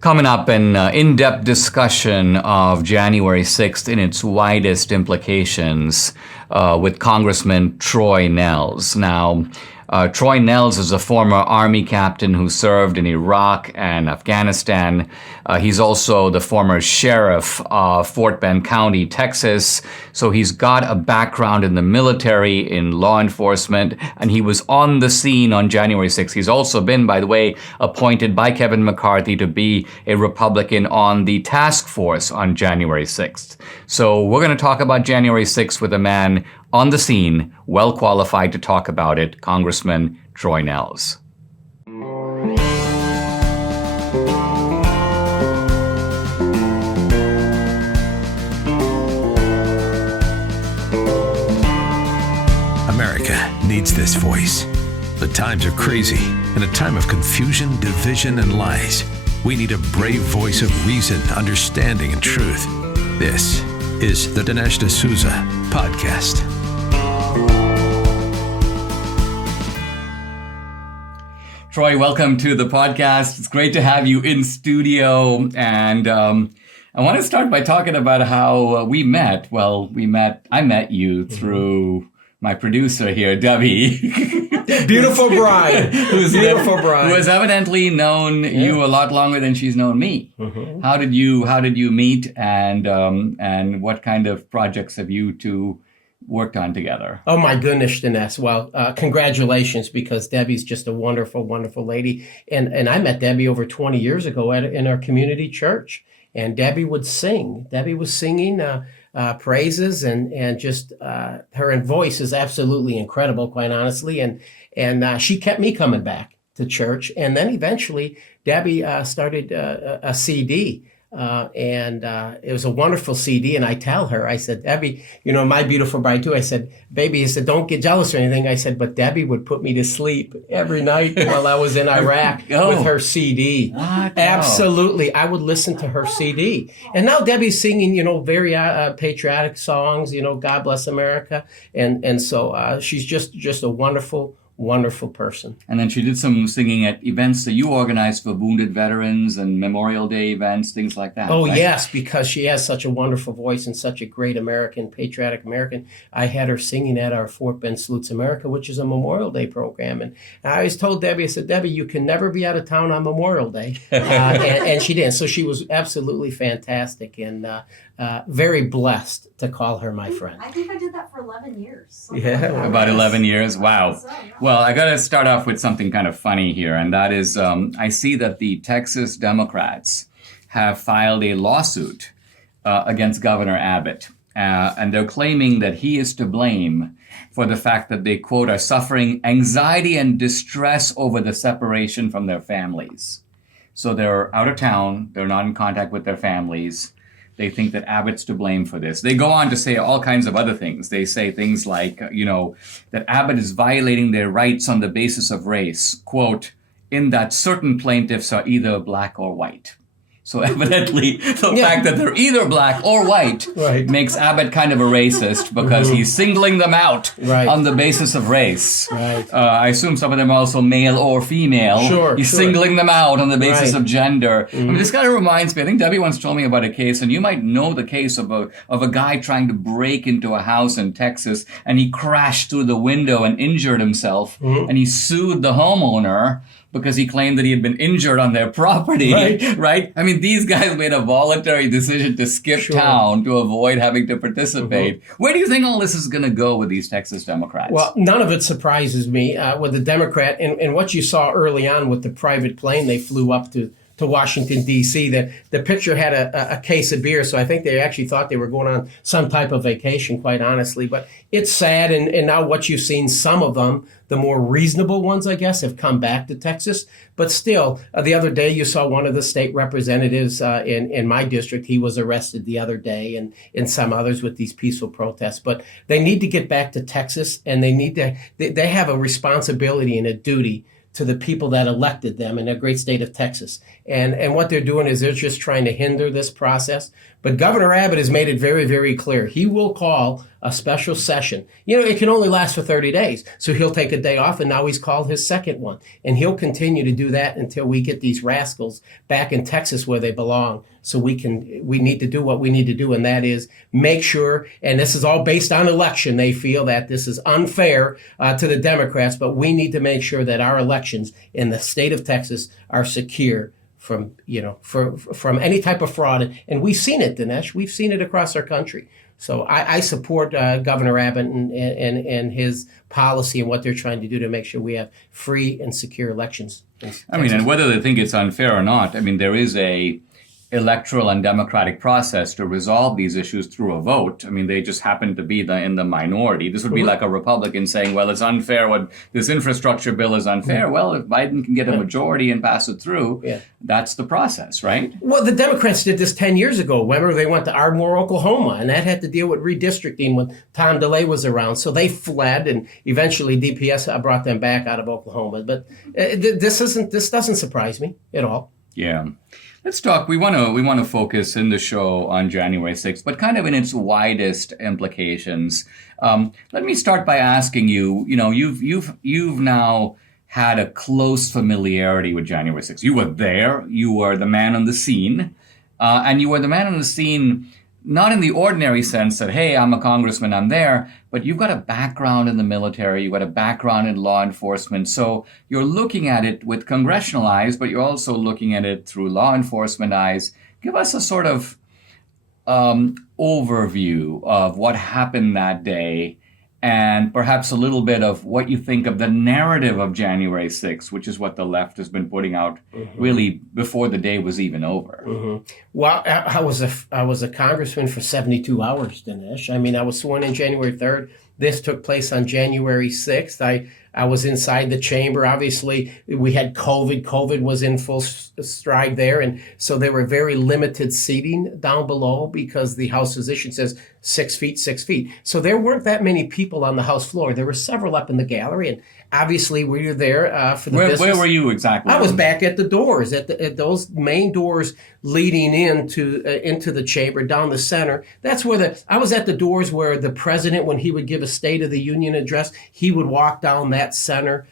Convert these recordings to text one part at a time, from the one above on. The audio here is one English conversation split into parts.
Coming up, an in-depth discussion of January 6th in its widest implications with Congressman Troy Nehls. Now, Troy Nehls is a former Army captain who served in Iraq and Afghanistan. He's also the former sheriff of Fort Bend County, Texas. So he's got a background in the military, in law enforcement, and he was on the scene on January 6th. He's also been, by the way, appointed by Kevin McCarthy to be a Republican on the task force on January 6th. So we're going to talk about January 6th with a man on the scene, well qualified to talk about it, Congressman Troy Nehls. America needs this voice. The times are crazy. In a time of confusion, division, and lies, we need a brave voice of reason, understanding, and truth. This is the Dinesh D'Souza podcast. Troy, welcome to the podcast. It's great to have you in studio. And I want to start by talking about how we met. Well, I met you through my producer here, Debbie. Beautiful bride. Who has evidently known you a lot longer than she's known me. Mm-hmm. How did you meet, and what kind of projects have you two worked on together? Oh my goodness, Dinesh. Well, congratulations, because Debbie's just a wonderful, wonderful lady. And I met Debbie over 20 years ago in our community church. And Debbie would sing. Debbie was singing praises, and just her voice is absolutely incredible, quite honestly. And she kept me coming back to church. And then eventually Debbie started a CD. And it was a wonderful CD. And I tell her, I said, Debbie, my beautiful bride too. I said, baby, I said, don't get jealous or anything. I said, but Debbie would put me to sleep every night while I was in Iraq with her CD. What? Absolutely. I would listen to her CD. And now Debbie's singing, very patriotic songs, God Bless America. And so she's just a wonderful person. And then she did some singing at events that you organized for wounded veterans and Memorial Day events, things like that. Oh, right? Yes, because she has such a wonderful voice and such a great American, patriotic American. I had her singing at our Fort Bend Salutes America, which is a Memorial Day program. And I always told Debbie, I said, Debbie, you can never be out of town on Memorial Day. And she did. So she was absolutely fantastic, and very blessed to call her my friend. I think I did that for 11 years. About 11 years. Wow. So, yeah. Well, I got to start off with something kind of funny here, and that is I see that the Texas Democrats have filed a lawsuit against Governor Abbott, and they're claiming that he is to blame for the fact that they, quote, are suffering anxiety and distress over the separation from their families. So they're out of town, they're not in contact with their families. They think that Abbott's to blame for this. They go on to say all kinds of other things. They say things like, that Abbott is violating their rights on the basis of race, quote, in that certain plaintiffs are either black or white. So evidently, the fact that they're either black or white makes Abbott kind of a racist, because he's singling them out on the basis of race. Right. I assume some of them are also male or female. He's singling them out on the basis of gender. I mean, this kind of reminds me, I think Debbie once told me about a case, and you might know the case of a guy trying to break into a house in Texas, and he crashed through the window and injured himself, and he sued the homeowner because he claimed that he had been injured on their property, right? I mean, these guys made a voluntary decision to skip town to avoid having to participate. Where do you think all this is going to go with these Texas Democrats? Well, none of it surprises me with the Democrat. And what you saw early on with the private plane they flew up to Washington, D.C., the picture had a case of beer, so I think they actually thought they were going on some type of vacation, quite honestly. But it's sad, and now what you've seen, some of them, the more reasonable ones, I guess, have come back to Texas. But still, the other day you saw one of the state representatives in my district. He was arrested the other day, and some others with these peaceful protests. But they need to get back to Texas, and they have a responsibility and a duty to the people that elected them in the great state of Texas. And what they're doing is they're just trying to hinder this process. But Governor Abbott has made it very, very clear. He will call a special session. It can only last for 30 days. So he'll take a day off, and now he's called his second one. And he'll continue to do that until we get these rascals back in Texas where they belong. So we need to do what we need to do, and that is make sure, and this is all based on election, they feel that this is unfair to the Democrats, but we need to make sure that our elections in the state of Texas are secure from any type of fraud. And we've seen it, Dinesh. We've seen it across our country. So I support Governor Abbott and his policy and what they're trying to do to make sure we have free and secure elections. And whether they think it's unfair or not, there is a electoral and democratic process to resolve these issues through a vote. They just happen to be in the minority. This would be like a Republican saying, well, it's unfair. This infrastructure bill is unfair. Well, if Biden can get a majority and pass it through, that's the process, right? Well, the Democrats did this 10 years ago. Remember, they went to Ardmore, Oklahoma, and that had to deal with redistricting when Tom DeLay was around. So they fled, and eventually DPS brought them back out of Oklahoma. But this doesn't surprise me at all. Yeah. Let's talk. We want to focus in the show on January 6th, but kind of in its widest implications. Let me start by asking you. You've now had a close familiarity with January 6th. You were there. You were the man on the scene, and you were the man on the scene. Not in the ordinary sense that, hey, I'm a congressman, I'm there, but you've got a background in the military, you've got a background in law enforcement. So you're looking at it with congressional eyes, but you're also looking at it through law enforcement eyes. Give us a sort of overview of what happened that day, and perhaps a little bit of what you think of the narrative of January 6th, which is what the left has been putting out really before the day was even over. Well, I was a congressman for 72 hours, Dinesh. I was sworn in January 3rd. This took place on January 6th. I was inside the chamber. Obviously, we had COVID. COVID was in full stride there. And so there were very limited seating down below because the House physician says 6 feet, 6 feet. So there weren't that many people on the House floor. There were several up in the gallery. And obviously, we were there for the business. Where were you exactly? I was back at the doors, at those main doors leading into the chamber, down the center. That's where I was at the doors where the president, when he would give a State of the Union address, he would walk down that center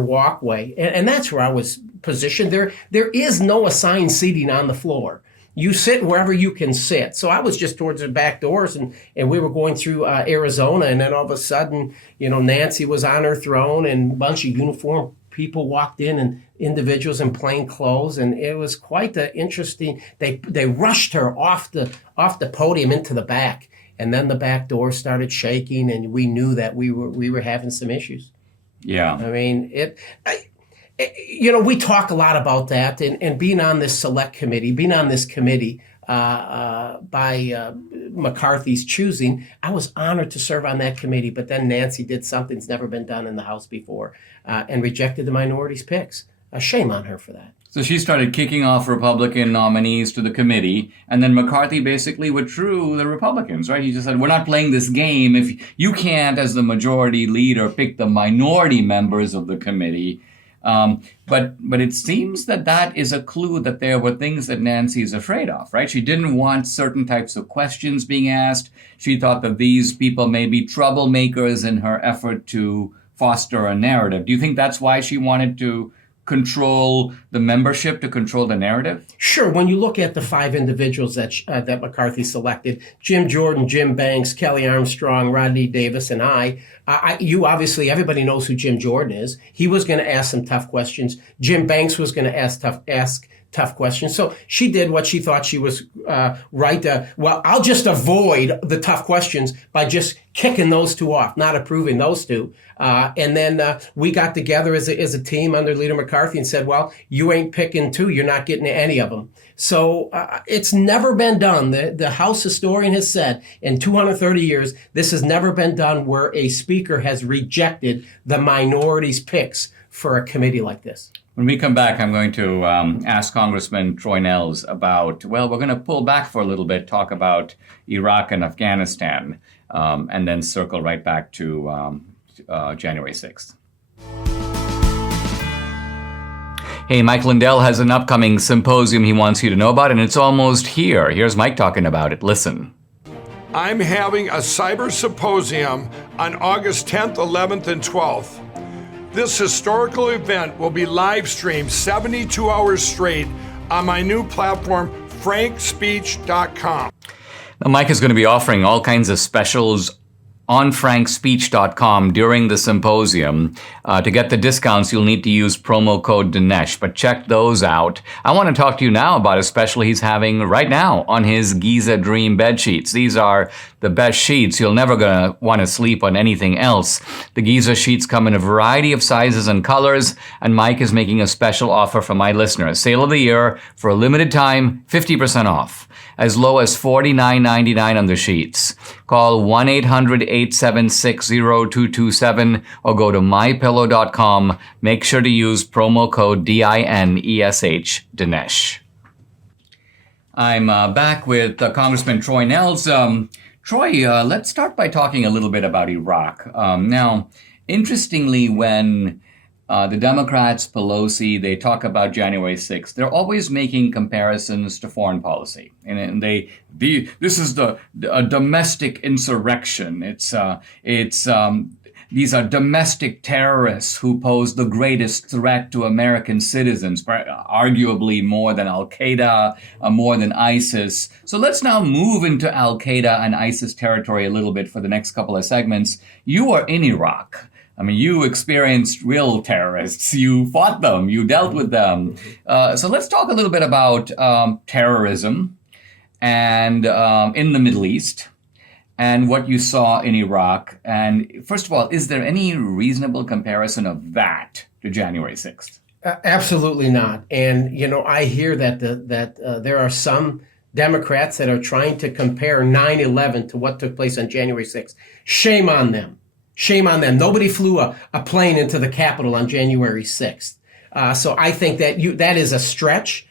walkway. And that's where I was positioned. There is no assigned seating on the floor. You sit wherever you can sit. So I was just towards the back doors, and we were going through Arizona, and then all of a sudden, Nancy was on her throne, and a bunch of uniformed people walked in, and individuals in plain clothes, and it was quite interesting. They rushed her off the podium into the back, and then the back door started shaking, and we knew that we were having some issues. Yeah, we talk a lot about that, and being on this select committee, by McCarthy's choosing, I was honored to serve on that committee. But then Nancy did something that's never been done in the House before, and rejected the minorities' picks. Shame on her for that. So she started kicking off Republican nominees to the committee, and then McCarthy basically withdrew the Republicans, right? He just said, we're not playing this game. If you can't, as the majority leader, pick the minority members of the committee. But it seems that is a clue that there were things that Nancy is afraid of, right? She didn't want certain types of questions being asked. She thought that these people may be troublemakers in her effort to foster a narrative. Do you think that's why she wanted to control the membership, to control the narrative? Sure. When you look at the 5 individuals that McCarthy selected, Jim Jordan, Jim Banks, Kelly Armstrong, Rodney Davis, and you obviously, everybody knows who Jim Jordan is. He was going to ask some tough questions. Jim Banks was going to ask tough questions. So she did what she thought she was right. I'll just avoid the tough questions by just kicking those two off, not approving those two. And then we got together as a team under Leader McCarthy and said, well, you ain't picking 2. You're not getting any of them. So it's never been done. The House historian has said in 230 years, this has never been done where a speaker has rejected the minority's picks for a committee like this. When we come back, I'm going to ask Congressman Troy Nehls about, we're going to pull back for a little bit, talk about Iraq and Afghanistan, and then circle right back to January 6th. Hey, Mike Lindell has an upcoming symposium he wants you to know about, and it's almost here. Here's Mike talking about it. Listen. I'm having a cyber symposium on August 10th, 11th, and 12th. This historical event will be live streamed 72 hours straight on my new platform, frankspeech.com. Now, Mike is going to be offering all kinds of specials on frankspeech.com during the symposium. To get the discounts, you'll need to use promo code Dinesh, but check those out. I want to talk to you now about a special he's having right now on his Giza Dream bed sheets. These are the best sheets. You're never going to want to sleep on anything else. The Giza sheets come in a variety of sizes and colors, and Mike is making a special offer for my listeners. Sale of the year for a limited time, 50% off. As low as $49.99 on the sheets. Call 1-800-876-0227 or go to mypillow.com. Make sure to use promo code DINESH, Dinesh. I'm back with Congressman Troy Nehls. Troy, let's start by talking a little bit about Iraq. Now, interestingly, when the Democrats, Pelosi, they talk about January 6th. They're always making comparisons to foreign policy. And this is a domestic insurrection. These are domestic terrorists who pose the greatest threat to American citizens, arguably more than Al-Qaeda, more than ISIS. So let's now move into Al-Qaeda and ISIS territory a little bit for the next couple of segments. You are in Iraq. I mean, you experienced real terrorists. You fought them. You dealt with them. So let's talk a little bit about terrorism and in the Middle East and what you saw in Iraq. And first of all, is there any reasonable comparison of that to January 6th? Absolutely not. And, I hear that there are some Democrats that are trying to compare 9/11 to what took place on January 6th. Shame on them. Shame on them. Nobody flew a plane into the Capitol on January 6th. So I think that is a stretch.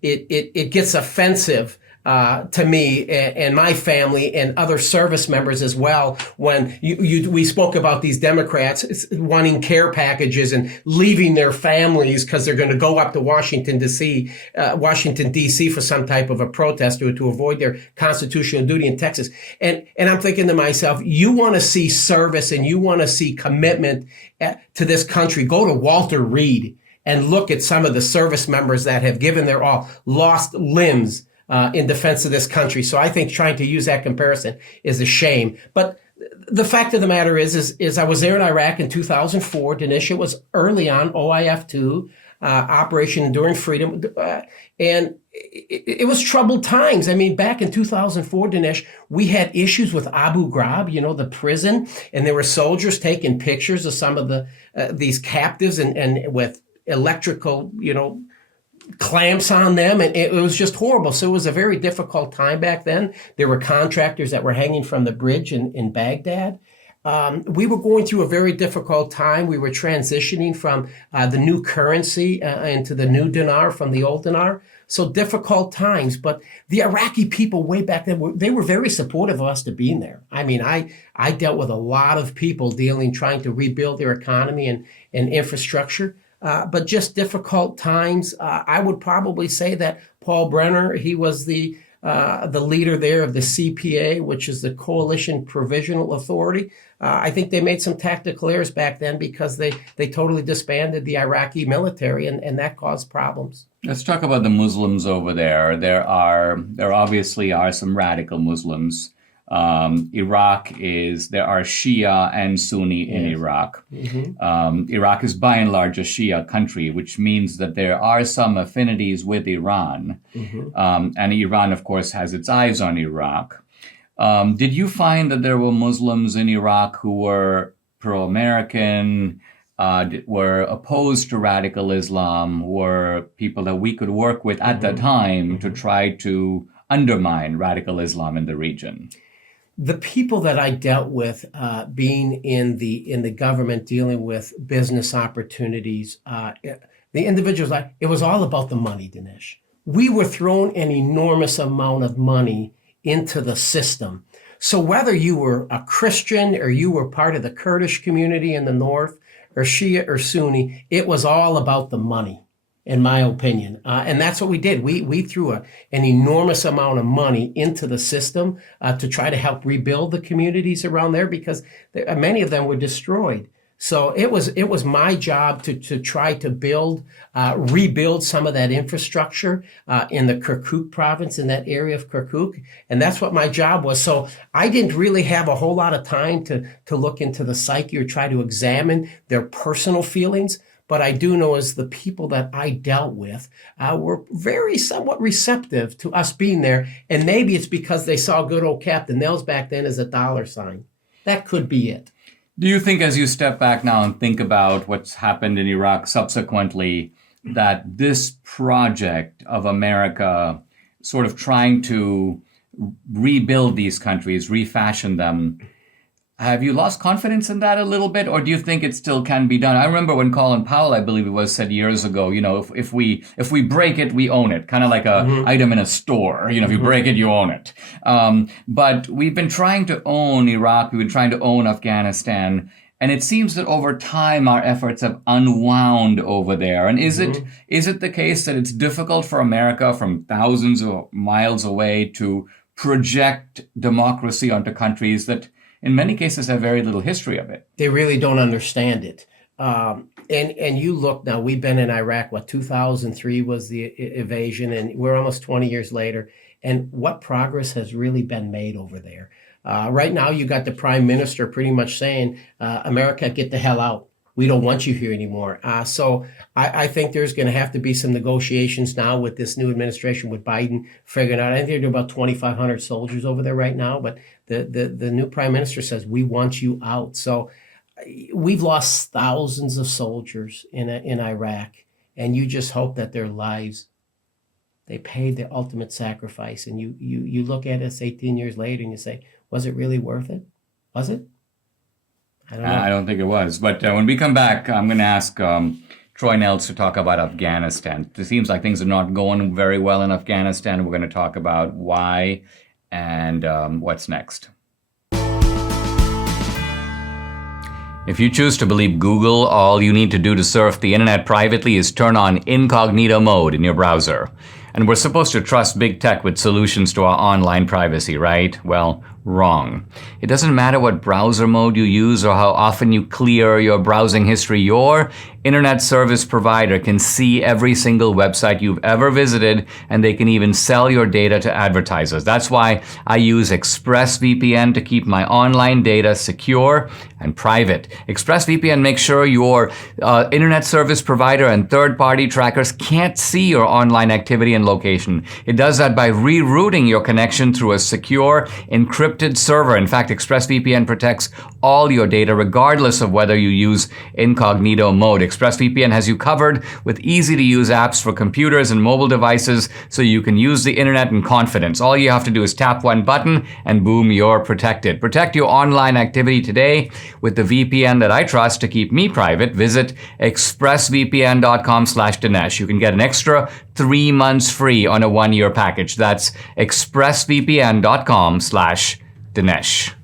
It gets offensive to me and my family and other service members as well when we spoke about these Democrats wanting care packages and leaving their families because they're going to go up to Washington D.C. for some type of a protest to avoid their constitutional duty in Texas. And I'm thinking to myself, you want to see service and you want to see commitment to this country. Go to Walter Reed and look at some of the service members that have given their all, lost limbs in defense of this country. So I think trying to use that comparison is a shame. But the fact of the matter is I was there in Iraq in 2004. Dinesh, it was early on, OIF2, Operation Enduring Freedom. And it was troubled times. I mean, back in 2004, Dinesh, we had issues with Abu Ghraib, the prison, and there were soldiers taking pictures of some of these captives and with electrical, clamps on them, and it was just horrible. So it was a very difficult time back then. There were contractors that were hanging from the bridge in Baghdad. We were going through a very difficult time. We were transitioning from the new currency into the new dinar from the old dinar. So difficult times. But the Iraqi people way back then, they were very supportive of us to being there. I mean, I dealt with a lot of people trying to rebuild their economy and infrastructure. But just difficult times. I would probably say that Paul Brenner, he was the leader there of the CPA, which is the Coalition Provisional Authority. I think they made some tactical errors back then because they totally disbanded the Iraqi military, and that caused problems. Let's talk about the Muslims over there. There obviously are some radical Muslims. There are Shia and Sunni in Iraq. Mm-hmm. Iraq is by and large a Shia country, which means that there are some affinities with Iran. Mm-hmm. And Iran, of course, has its eyes on Iraq. Did you find that there were Muslims in Iraq who were pro-American, were opposed to radical Islam, were people that we could work with at that time to try to undermine radical Islam in the region? The people that I dealt with, being in the government, dealing with business opportunities, the individuals, it was all about the money, Dinesh. We were throwing an enormous amount of money into the system. So whether you were a Christian or you were part of the Kurdish community in the north, or Shia or Sunni, it was all about the money. in my opinion. And that's what we did. We threw an enormous amount of money into the system to try to help rebuild the communities around there because many of them were destroyed. So it was my job to try to rebuild some of that infrastructure in the Kirkuk province, in that area of Kirkuk. And that's what my job was. So I didn't really have a whole lot of time to look into the psyche or try to examine their personal feelings. But I do know as the people that I dealt with were very somewhat receptive to us being there. And maybe it's because they saw good old Captain Nehls back then as a dollar sign. That could be it. Do you think, as you step back now and think about what's happened in Iraq subsequently, that this project of America sort of trying to rebuild these countries, refashion them, have you lost confidence in that a little bit, or do you think it still can be done? I remember when Colin Powell, I believe it was, said years ago, if we break it, we own it. Kind of like a item in a store. If you break it, you own it. But we've been trying to own Iraq. We've been trying to own Afghanistan. And it seems that over time, our efforts have unwound over there. And is it the case that it's difficult for America from thousands of miles away to project democracy onto countries that in many cases have very little history of it? They really don't understand it. And you look now, we've been in Iraq, 2003 was the invasion, and we're almost 20 years later. And what progress has really been made over there? Right now, you got the prime minister pretty much saying, America, get the hell out. We don't want you here anymore. So I think there's going to have to be some negotiations now with this new administration, with Biden figuring out. I think there are about 2,500 soldiers over there right now, but the new prime minister says, we want you out. So we've lost thousands of soldiers in Iraq, and you just hope that their lives, they paid the ultimate sacrifice. And you look at us 18 years later and you say, was it really worth it? Was it? I don't know. I don't think it was. But when we come back, I'm going to ask Troy Nehls to talk about Afghanistan. It seems like things are not going very well in Afghanistan. We're going to talk about why and what's next. If you choose to believe Google, all you need to do to surf the internet privately is turn on incognito mode in your browser. And we're supposed to trust big tech with solutions to our online privacy, right? Well, wrong. It doesn't matter what browser mode you use or how often you clear your browsing history. Your internet service provider can see every single website you've ever visited, and they can even sell your data to advertisers. That's why I use ExpressVPN to keep my online data secure and private. ExpressVPN makes sure your internet service provider and third-party trackers can't see your online activity and location. It does that by rerouting your connection through a secure, encrypted server. In fact, ExpressVPN protects all your data regardless of whether you use incognito mode. ExpressVPN has you covered with easy-to-use apps for computers and mobile devices so you can use the internet in confidence. All you have to do is tap one button and boom, you're protected. Protect your online activity today with the VPN that I trust to keep me private. Visit expressvpn.com/Dinesh. You can get an extra 3 months free on a 1-year package. That's expressvpn.com/Dinesh.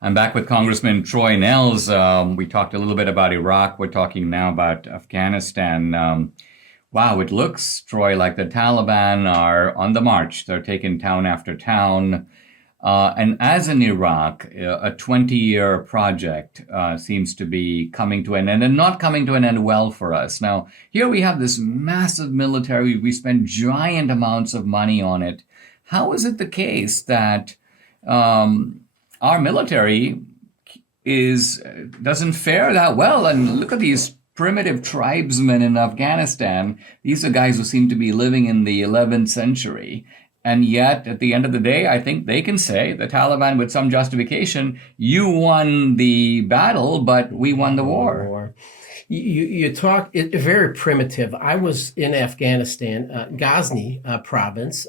I'm back with Congressman Troy Nehls. We talked a little bit about Iraq. We're talking now about Afghanistan. Wow, it looks, Troy, like the Taliban are on the march. They're taking town after town. And as in Iraq, a 20-year project seems to be coming to an end, and not coming to an end well for us. Now, here we have this massive military. We spend giant amounts of money on it. How is it the case that our military doesn't fare that well? And look at these primitive tribesmen in Afghanistan. These are guys who seem to be living in the 11th century. And yet, at the end of the day, I think they can say, the Taliban with some justification, you won the battle, but we won the war. You talk, it's very primitive. I was in Afghanistan, Ghazni province,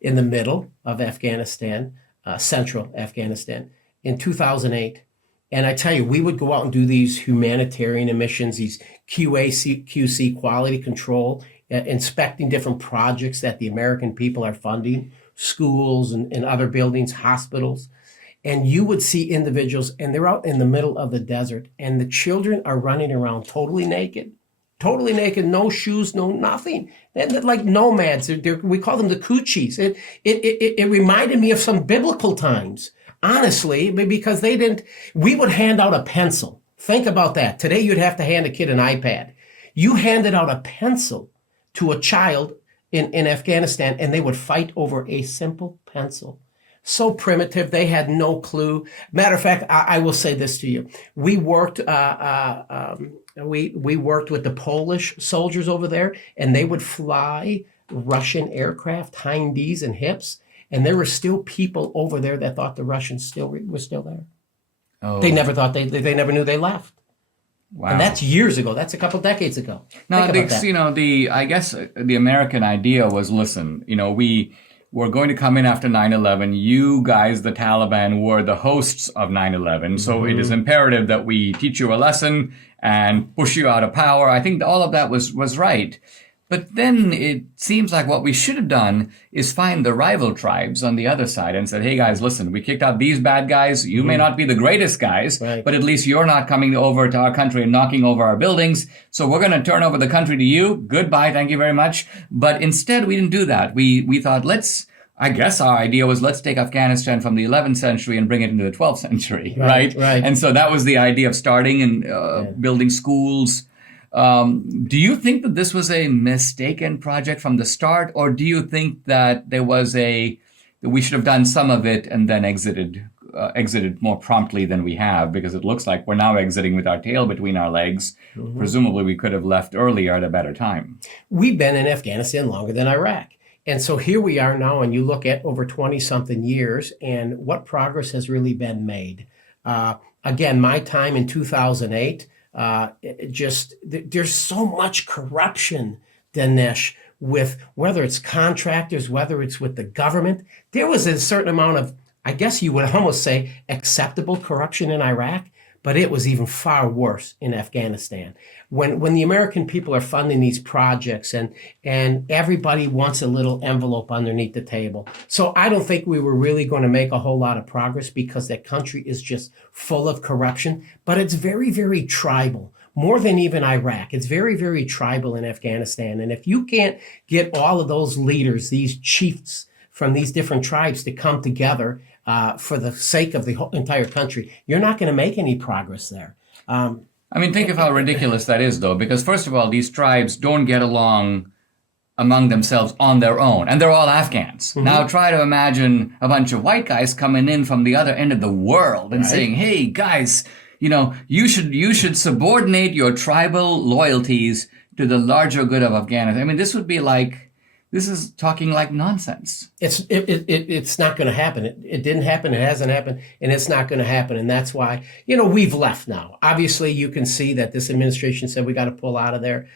in the middle of Afghanistan, central Afghanistan, in 2008. And I tell you, we would go out and do these humanitarian missions, these QC, quality control, inspecting different projects that the American people are funding, schools and other buildings, hospitals. And you would see individuals, and they're out in the middle of the desert, and the children are running around totally naked, totally naked, no shoes, no nothing. They're like nomads. We call them the coochies. It reminded me of some biblical times, honestly, because we would hand out a pencil. Think about that. Today, you'd have to hand a kid an iPad. You handed out a pencil to a child in Afghanistan, and they would fight over a simple pencil. So primitive, they had no clue. Matter of fact, I will say this to you: we worked we worked with the Polish soldiers over there, and they would fly Russian aircraft, hind Ds and hips, and there were still people over there that thought the Russians were still there. Oh. They never thought they never knew they left. Wow. And that's years ago. That's a couple decades ago. Now, Think about that. I guess the American idea was, listen, we were going to come in after 9/11. You guys, the Taliban, were the hosts of 9/11. So it is imperative that we teach you a lesson and push you out of power. I think all of that was right. But then it seems like what we should have done is find the rival tribes on the other side and said, hey guys, listen, we kicked out these bad guys. You may not be the greatest guys, Right. but at least you're not coming over to our country and knocking over our buildings. So we're going to turn over the country to you. Goodbye. Thank you very much. But instead, we didn't do that. We thought, I guess our idea was, let's take Afghanistan from the 11th century and bring it into the 12th century, right? Right. And so that was the idea of starting and building schools. Do you think that this was a mistaken project from the start, or do you think that that we should have done some of it and then exited more promptly than we have? Because it looks like we're now exiting with our tail between our legs. Presumably, we could have left earlier at a better time. We've been in Afghanistan longer than Iraq. And so here we are now, and you look at over 20-something years, and what progress has really been made. Again, my time in 2008, there's so much corruption, Dinesh, with whether it's contractors, whether it's with the government. There was a certain amount of, I guess you would almost say, acceptable corruption in Iraq, but it was even far worse in Afghanistan. When the American people are funding these projects and everybody wants a little envelope underneath the table. So I don't think we were really going to make a whole lot of progress because that country is just full of corruption, but it's very, very tribal. More than even Iraq. It's very, very tribal in Afghanistan. And if you can't get all of those leaders, these chiefs from these different tribes to come together for the sake of the whole entire country, you're not going to make any progress there. Think of how ridiculous that is, though, because first of all, these tribes don't get along among themselves on their own, and they're all Afghans. Now try to imagine a bunch of white guys coming in from the other end of the world and saying, hey, guys, you should subordinate your tribal loyalties to the larger good of Afghanistan. This is talking like nonsense. It's not going to happen. It didn't happen. It hasn't happened, and it's not going to happen. And that's why, we've left now. Obviously, you can see that this administration said we got to pull out of there.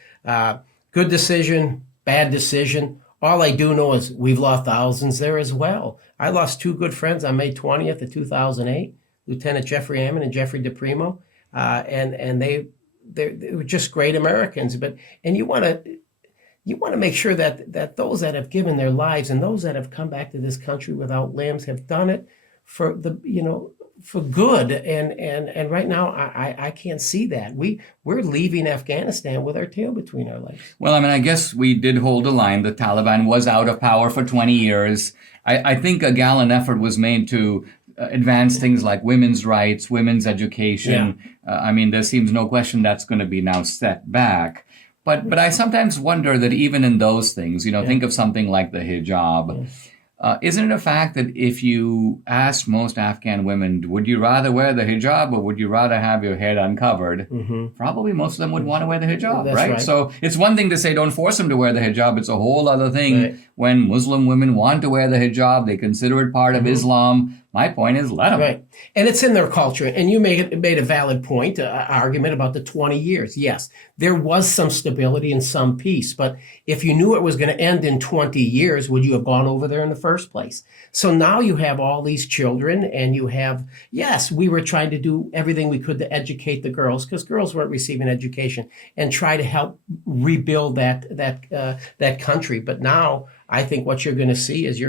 Good decision, bad decision. All I do know is we've lost thousands there as well. I lost two good friends on May 20th of 2008, Lieutenant Jeffrey Ammon and Jeffrey DePrimo, and they were just great Americans. And you want to make sure that those that have given their lives and those that have come back to this country without limbs have done it for good. And right now I can't see that. We're leaving Afghanistan with our tail between our legs. Well, I guess we did hold the line. The Taliban was out of power for 20 years. I think a gallant effort was made to advance things like women's rights, women's education. Yeah. There seems no question that's going to be now set back. But I sometimes wonder that even in those things, think of something like the hijab. Isn't it a fact that if you asked most Afghan women, would you rather wear the hijab or would you rather have your head uncovered? Probably most of them would want to wear the hijab, right? So it's one thing to say don't force them to wear the hijab. It's a whole other thing when Muslim women want to wear the hijab. They consider it part of Islam. My point is, let them. Right. And it's in their culture. And you made a valid point, argument about the 20 years. Yes, there was some stability and some peace. But if you knew it was going to end in 20 years, would you have gone over there in the first place? So now you have all these children and you have, yes, we were trying to do everything we could to educate the girls because girls weren't receiving education and try to help rebuild that country. But now I think what you're going to see is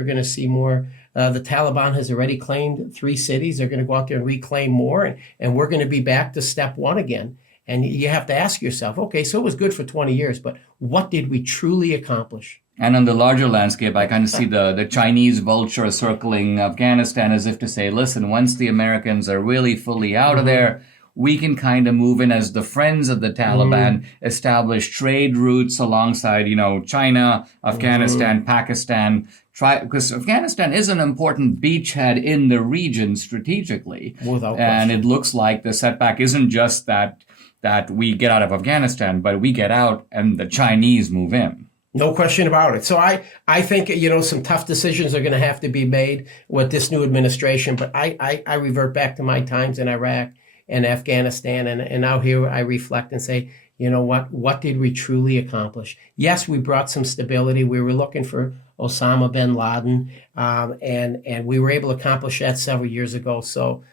more. The Taliban has already claimed 3 cities. They're going to go out there and reclaim more, and we're going to be back to step one again. And you have to ask yourself, okay, so it was good for 20 years, but what did we truly accomplish? And on the larger landscape, I kind of see the Chinese vulture circling Afghanistan as if to say, listen, once the Americans are really fully out of there, we can kind of move in as the friends of the Taliban, establish trade routes alongside, China, Afghanistan, Pakistan. Because Afghanistan is an important beachhead in the region strategically. Without and question. it looks like the setback isn't just that we get out of Afghanistan, but we get out and the Chinese move in. No question about it. So I think, some tough decisions are going to have to be made with this new administration. But I revert back to my times in Iraq and Afghanistan. And now here I reflect and say, what did we truly accomplish? Yes, we brought some stability. We were looking for Osama bin Laden, and we were able to accomplish that several years ago. So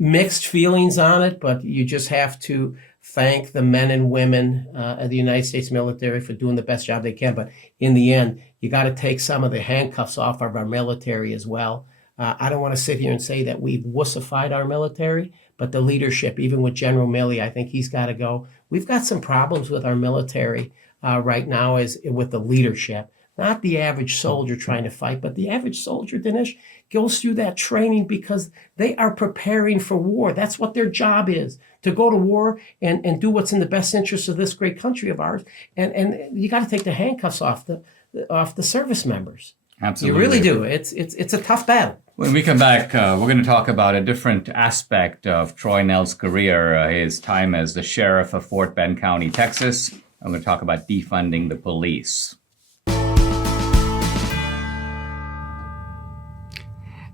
mixed feelings on it, but you just have to thank the men and women of the United States military for doing the best job they can. But in the end, you got to take some of the handcuffs off of our military as well. I don't want to sit here and say that we've wussified our military, but the leadership, even with General Milley, I think he's got to go. We've got some problems with our military right now is with the leadership. Not the average soldier trying to fight, but the average soldier, Dinesh, goes through that training because they are preparing for war. That's what their job is, to go to war and do what's in the best interest of this great country of ours. And you got to take the handcuffs off the service members. Absolutely. You really do. It's a tough battle. When we come back, we're going to talk about a different aspect of Troy Nehls' career, his time as the sheriff of Fort Bend County, Texas. I'm going to talk about defunding the police.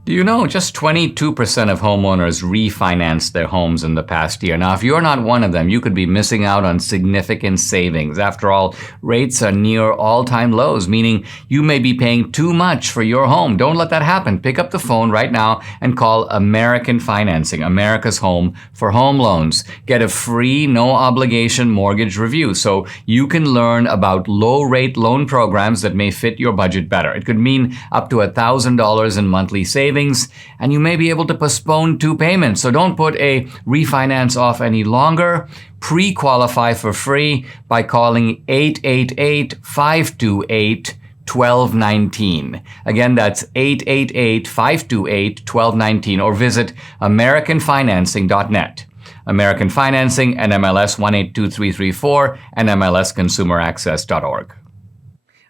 Do you know just 22% of homeowners refinanced their homes in the past year? Now, if you're not one of them, you could be missing out on significant savings. After all, rates are near all-time lows, meaning you may be paying too much for your home. Don't let that happen. Pick up the phone right now and call American Financing, America's home for home loans. Get a free, no-obligation mortgage review so you can learn about low-rate loan programs that may fit your budget better. It could mean up to $1,000 in monthly savings, and you may be able to postpone 2 payments. So don't put a refinance off any longer. Pre-qualify for free by calling 888-528-1219. Again, that's 888-528-1219, or visit AmericanFinancing.net. American Financing, NMLS 182334, and MLSConsumerAccess.org.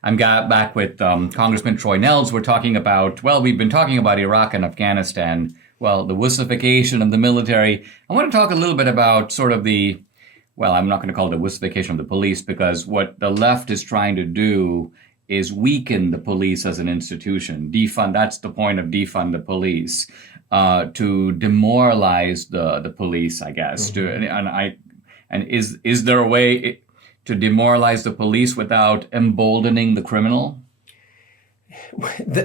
I'm back with Congressman Troy Nehls. We're talking about, we've been talking about Iraq and Afghanistan, the wussification of the military. I want to talk a little bit about sort of I'm not going to call it the wussification of the police, because what the left is trying to do is weaken the police as an institution. That's the point of defund the police, to demoralize the police, I guess. Mm-hmm. Is there a way to demoralize the police without emboldening the criminal?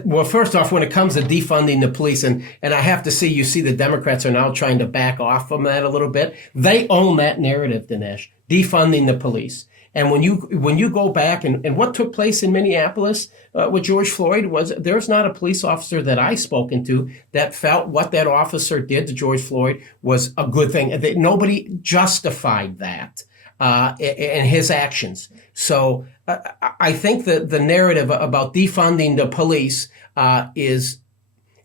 Well, first off, when it comes to defunding the police, and I have to see, you see the Democrats are now trying to back off from that a little bit. They own that narrative, Dinesh, defunding the police. And when you go back and what took place in Minneapolis with George Floyd was, there's not a police officer that I've spoken to that felt what that officer did to George Floyd was a good thing. Nobody justified that. And his actions. So I think that the narrative about defunding the police is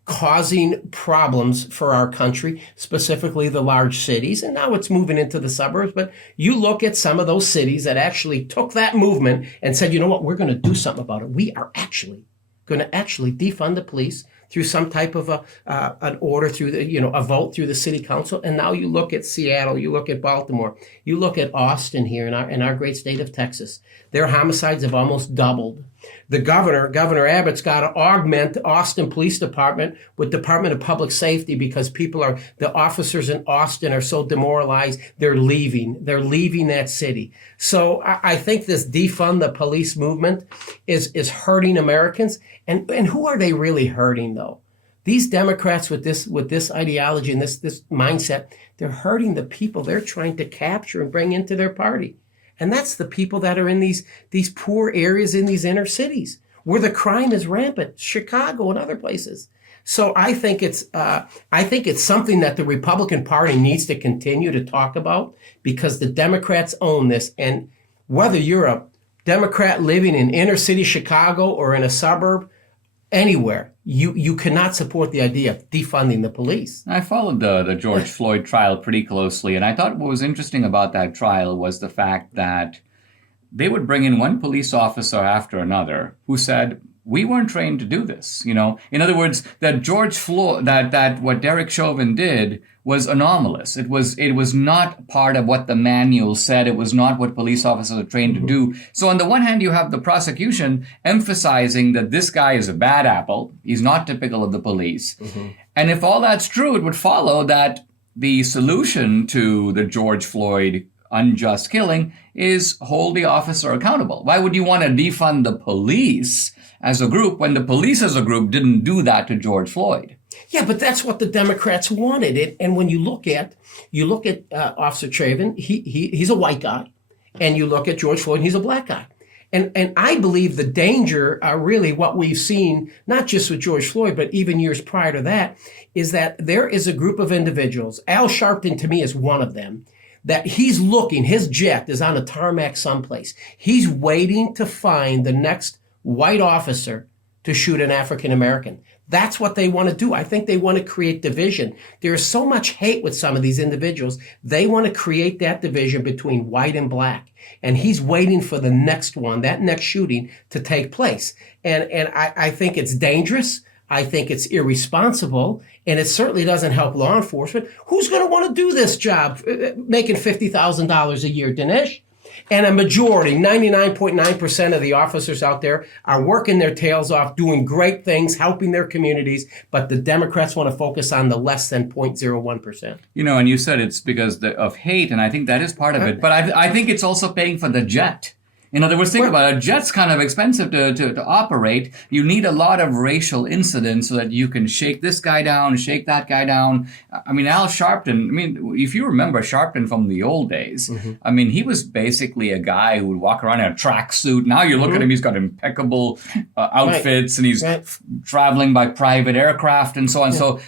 causing problems for our country, specifically the large cities. And now it's moving into the suburbs. But you look at some of those cities that actually took that movement and said, you know what, we're going to do something about it. We are actually going to defund the police through some type of an order, through a vote through the city council. And now you look at Seattle, you look at Baltimore, you look at Austin here in our great state of Texas. Their homicides have almost doubled. The Governor Abbott's got to augment the Austin Police Department with Department of Public Safety because the officers in Austin are so demoralized, they're leaving that city. So I think this defund the police movement is hurting Americans. And who are they really hurting though? These Democrats with this ideology and this mindset, they're hurting the people they're trying to capture and bring into their party. And that's the people that are in these poor areas in these inner cities where the crime is rampant, Chicago and other places. So I think it's something that the Republican Party needs to continue to talk about, because the Democrats own this. And whether you're a Democrat living in inner city Chicago or in a suburb, anywhere, you cannot support the idea of defunding the police. I followed the George Floyd trial pretty closely, and I thought what was interesting about that trial was the fact that they would bring in one police officer after another who said, we weren't trained to do this. In other words, that George Floyd, that what Derek Chauvin did was anomalous. It was not part of what the manual said. It was not what police officers are trained to do. So on the one hand, you have the prosecution emphasizing that this guy is a bad apple. He's not typical of the police. And if all that's true, it would follow that the solution to the George Floyd unjust killing is hold the officer accountable. Why would you want to defund the police as a group when the police as a group didn't do that to George Floyd? Yeah, but that's what the Democrats wanted. And when you look at Officer Chauvin, he's a white guy, and you look at George Floyd, he's a black guy. And I believe the danger, really what we've seen, not just with George Floyd, but even years prior to that, is that there is a group of individuals, Al Sharpton to me is one of them, that he's looking, his jet is on a tarmac someplace. He's waiting to find the next white officer to shoot an African American. That's what they want to do. I think they want to create division. There is so much hate with some of these individuals. They want to create that division between white and black. And he's waiting for the next one, that next shooting to take place. And I think it's dangerous. I think it's irresponsible. And it certainly doesn't help law enforcement. Who's going to want to do this job, making $50,000 a year, Dinesh? And a majority, 99.9% of the officers out there are working their tails off, doing great things, helping their communities. But the Democrats want to focus on the less than 0.01%. And you said it's because of hate, and I think that is part of it. But I think it's also paying for the jet. In other words, think about it. A jet's kind of expensive to operate. You need a lot of racial incidents so that you can shake this guy down, shake that guy down. I mean, Al Sharpton, if you remember Sharpton from the old days, he was basically a guy who would walk around in a tracksuit. Now you look at him, he's got impeccable outfits, and he's traveling by private aircraft and so on. So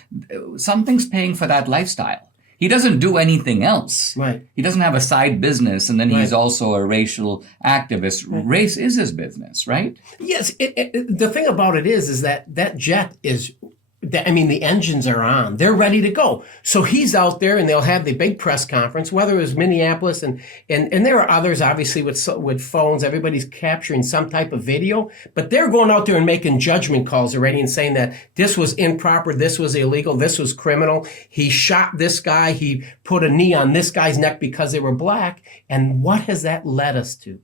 something's paying for that lifestyle. He doesn't do anything else. Right. He doesn't have a side business, and then he's also a racial activist. Right. Race is his business, right? Yes. The thing about it is that jet is, the engines are on. They're ready to go. So he's out there, and they'll have the big press conference, whether it was Minneapolis, and there are others, obviously, with phones. Everybody's capturing some type of video, but they're going out there and making judgment calls already and saying that this was improper, this was illegal, this was criminal. He shot this guy. He put a knee on this guy's neck because they were black. And what has that led us to?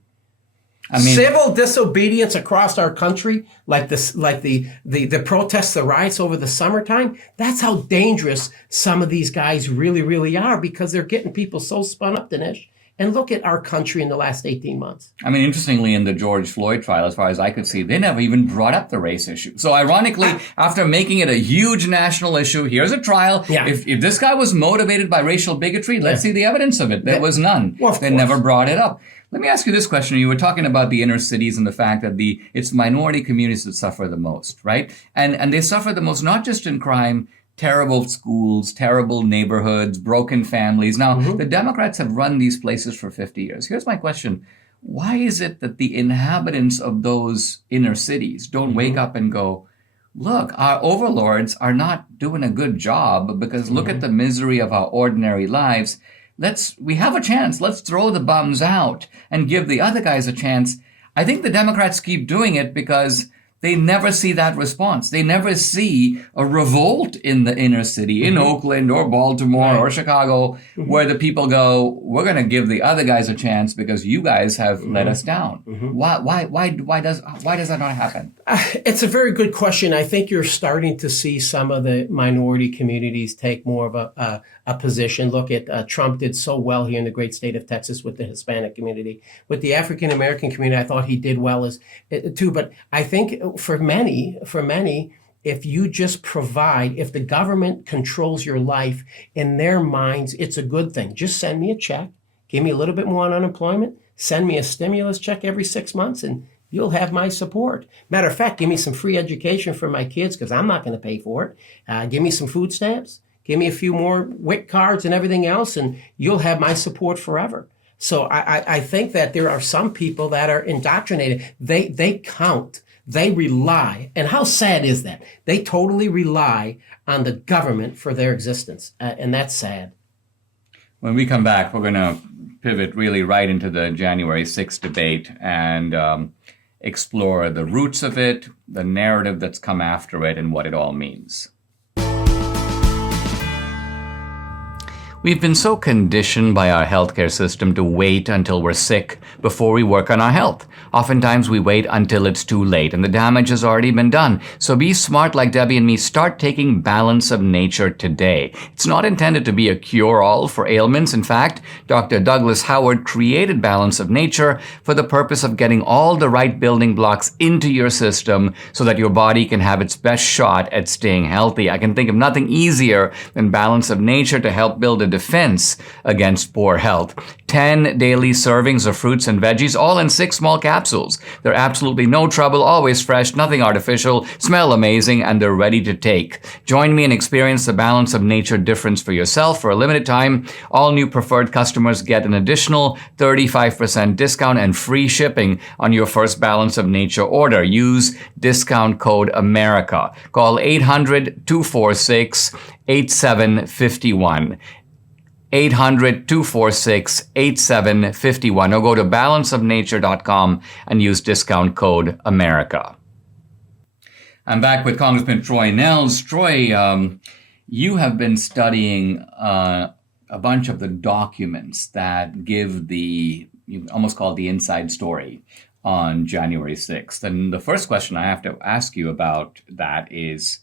Civil disobedience across our country, like the protests, the riots over the summertime. That's how dangerous some of these guys really, really are, because they're getting people so spun up, Dinesh. And look at our country in the last 18 months. Interestingly, in the George Floyd trial, as far as I could see, they never even brought up the race issue. So ironically, after making it a huge national issue, here's a trial. Yeah. If this guy was motivated by racial bigotry, let's see the evidence of it. There was none. Well, they never brought it up. Let me ask you this question. You were talking about the inner cities and the fact that it's minority communities that suffer the most, right? And they suffer the most, not just in crime, terrible schools, terrible neighborhoods, broken families. Now, the Democrats have run these places for 50 years. Here's my question. Why is it that the inhabitants of those inner cities don't wake up and go, look, our overlords are not doing a good job, because look at the misery of our ordinary lives. We have a chance. Let's throw the bums out and give the other guys a chance. I think the Democrats keep doing it because they never see that response. They never see a revolt in the inner city, in Oakland or Baltimore or Chicago, where the people go, we're going to give the other guys a chance because you guys have let us down. Why does that not happen? It's a very good question. I think you're starting to see some of the minority communities take more of a position. Look at Trump did so well here in the great state of Texas with the Hispanic community. With the African American community, I thought he did well too. But I think for many, if you just if the government controls your life, in their minds, it's a good thing. Just send me a check, give me a little bit more on unemployment, send me a stimulus check every 6 months, and you'll have my support. Matter of fact, give me some free education for my kids because I'm not going to pay for it. Give me some food stamps. Give me a few more WIC cards and everything else, and you'll have my support forever. So I think that there are some people that are indoctrinated. They count. They rely. And how sad is that? They totally rely on the government for their existence. And that's sad. When we come back, we're going to pivot really right into the January 6th debate and explore the roots of it, the narrative that's come after it, and what it all means. We've been so conditioned by our healthcare system to wait until we're sick before we work on our health. Oftentimes we wait until it's too late and the damage has already been done. So be smart like Debbie and me. Start taking balance of nature today. It's not intended to be a cure-all for ailments. In fact, Dr. Douglas Howard created balance of nature for the purpose of getting all the right building blocks into your system so that your body can have its best shot at staying healthy. I can think of nothing easier than balance of nature to help build a defense against poor health. 10 daily servings of fruits and veggies, all in 6 small capsules. They're absolutely no trouble, always fresh, nothing artificial, smell amazing, and they're ready to take. Join me and experience the balance of nature difference for yourself. For a limited time, all new preferred customers get an additional 35% discount and free shipping on your first Balance of Nature order. Use discount code AMERICA. Call 800-246-8751. 800-246-8751 or go to balanceofnature.com and use discount code AMERICA. I'm back with Congressman Troy Nehls. Troy, you have been studying a bunch of the documents that give you almost call it the inside story on January 6th. And the first question I have to ask you about that is,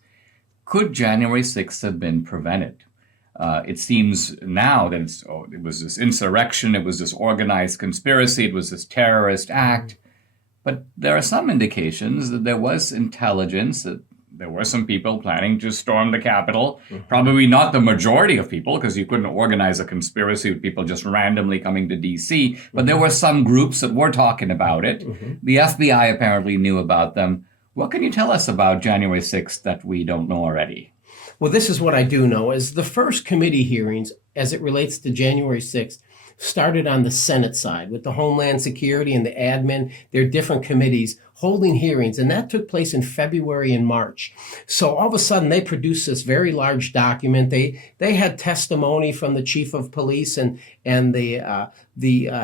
could January 6th have been prevented? It seems now that it was this insurrection, it was this organized conspiracy, it was this terrorist act. But there are some indications that there was intelligence, that there were some people planning to storm the Capitol. Probably not the majority of people, because you couldn't organize a conspiracy with people just randomly coming to D.C. But there were some groups that were talking about it. The FBI apparently knew about them. What can you tell us about January 6th that we don't know already? Well, this is what I do know, is the first committee hearings as it relates to January 6th started on the Senate side with the Homeland Security and the admin. There are different committees holding hearings, and that took place in February and March. So all of a sudden they produced this very large document. They had testimony from the chief of police and the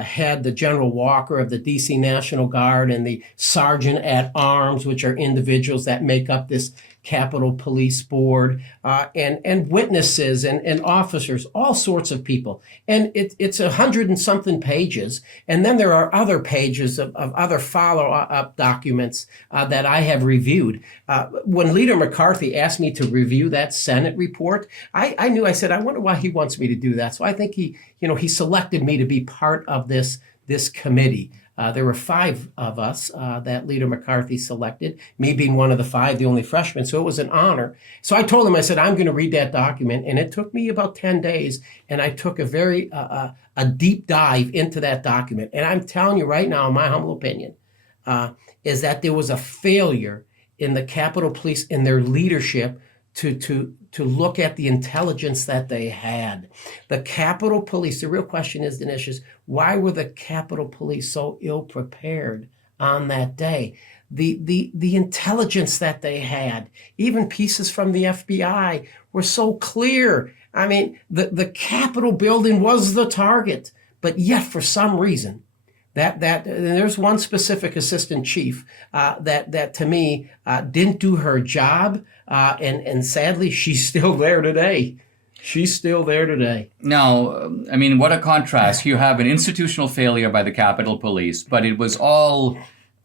head, the General Walker of the DC National Guard, and the sergeant at arms, which are individuals that make up this Capitol Police Board, and witnesses and officers, all sorts of people. And it's 100 and something pages. And then there are other pages of other follow-up documents that I have reviewed. When Leader McCarthy asked me to review that Senate report, I knew, I said, I wonder why he wants me to do that. So I think he selected me to be part of this committee. There were 5 of us that Leader McCarthy selected, me being one of the 5, the only freshman. So it was an honor. So I told him, I said, I'm going to read that document. And it took me about 10 days. And I took a very a deep dive into that document. And I'm telling you right now, in my humble opinion, is that there was a failure in the Capitol Police in their leadership to look at the intelligence that they had. The Capitol Police, the real question is, Dinesh, is why were the Capitol Police so ill prepared on that day? The intelligence that they had, even pieces from the FBI, were so clear. I mean, the Capitol building was the target, but yet for some reason, that there's one specific assistant chief that to me didn't do her job, and sadly she's still there today. She's still there today. Now, I mean, what a contrast. You have an institutional failure by the Capitol Police, but it was all,